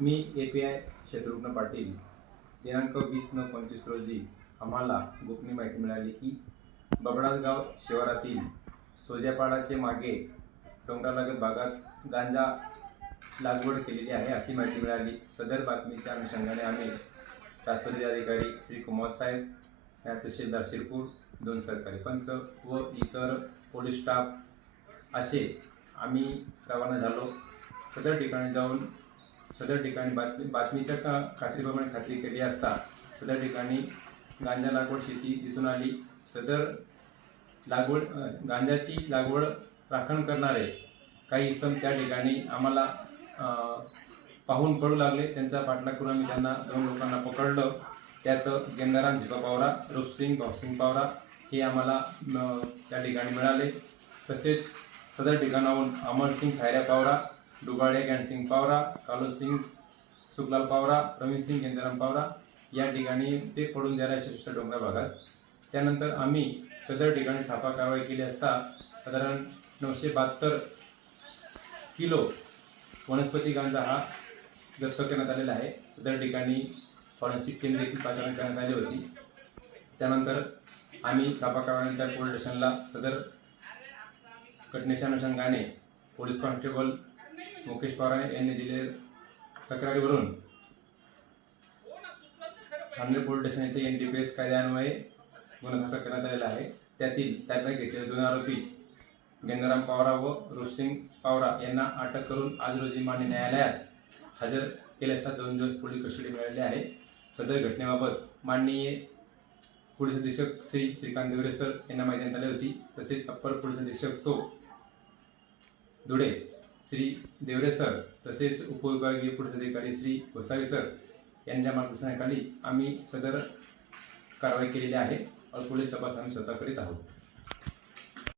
मी API Shatrughan Patil दिनांक 20/9/25 रोजी आम्हाला गोपनीय माहिती मिळाली की बबडासगाव शिवारातील सोज्यापाडाचे मागे डोंगरालगत भागात गांजा लागवड केलेली आहे अशी माहिती मिळाली। सदर बातमीच्या अनुषंगाने आम्ही तात्पुरते अधिकारी श्री कुमार साहेब, तहसीलदार शिरपूर, 2 सरकारी पंच व इतर पोलीस स्टाफ असे आम्ही रवाना झालो। सदर ठिकाणी जाऊन बातमीच्या खात्रीप्रमाणे खात्री केली असता सदर ठिकाणी गांजा लागवड शेती दिसून आली। सदर गांजाची लागवड राखण करणारे काही इसम त्या ठिकाणी आम्हाला पाहून पडू लागले। त्यांचा पाठलाग करून आम्ही त्यांना 2 लोकांना पकडलं। त्यात गेंदाराम झिपा पावरा, रूपसिंग भाऊसिंग पावरा हे आम्हाला त्या ठिकाणी मिळाले। तसेच सदर ठिकाणाहून अमरसिंग खैऱ्या पावरा, डुबाडे ज्ञानसिंग पावरा, कालूसिंग सुखलाल पावरा, प्रवीणसिंग गेंदाराम पावरा या ठिकाणी ते पडून द्यायला यशस्वी डोंगराळ भागात। त्यानंतर आम्ही सदर ठिकाणी छापा कारवाई केली असता साधारण 972 किलो वनस्पती गांजा हा जप्त करण्यात आलेला आहे। सदर ठिकाणी फॉरेन्सिक टीम देखील पाचारण करण्यात आली होती। त्यानंतर आम्ही छापा कारवाईनंतर पोलीस स्टेशनला सदर घटनेच्या अनुषंगाने पोलीस कॉन्स्टेबल मुकेश पवार यांनी दिलेल्या तक्रारीवरून ठाणे पोलीस स्टेशन येथे NDPS कायद्यान्वये गुन्हा दाखल करण्यात आलेला आहे। त्यातील ताब्यात घेतलेले 2 आरोपी गेंदाराम पावरा व रूपसिंग पावरा यांना अटक करून आज रोजी मान्य न्यायालयात हजर केले असता 2 दिवस पोलीस कस्टडी मिळाली आहे। सदर घटनेबाबत माननीय पोलीस अधीक्षक श्रीकांत देवरे सर यांना माहिती देण्यात आली होती। तसेच अप्पर पोलीस अधीक्षक सो धुळे श्री देवरे सर तसेच उपविभागीय पोलीस अधिकारी श्री गोसावी सर यांच्या मार्गदर्शनाखाली आम्ही सदर कारवाई केलेली आहे और पोलीस तपास आम्ही स्वतः करीत आहोत।